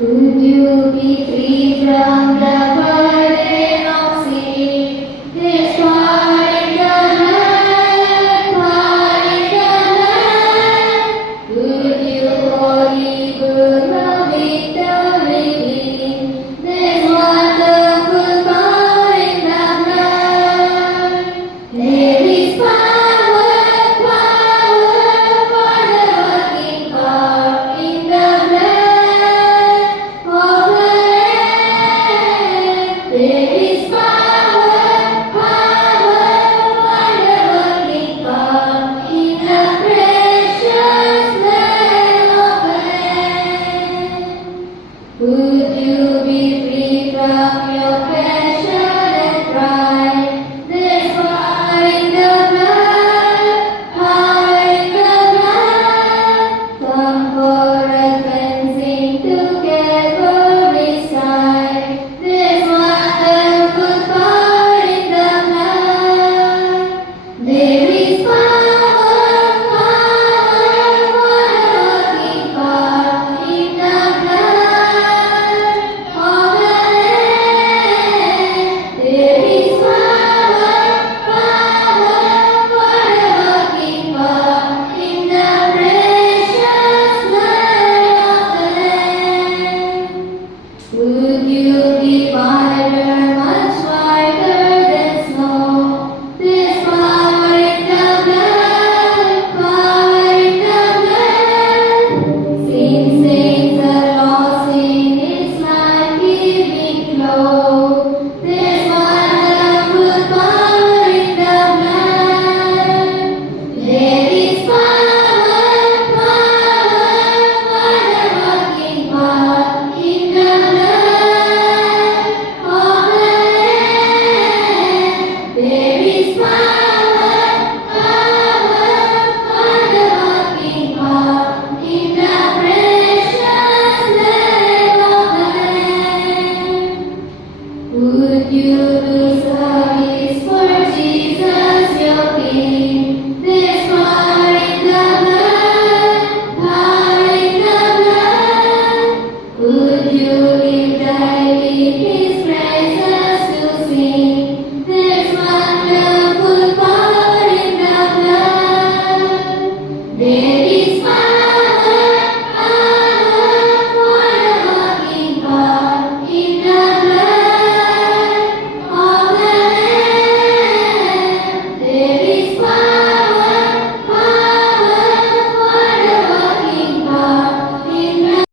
Would you be free from the burden of sin? This far in the land, far in the land. Would you holy good of victory win? This wonderful power in the blood. There is power, power for the working power in the blood of the Lamb. There is power, power for the working power in the precious blood of the Lamb.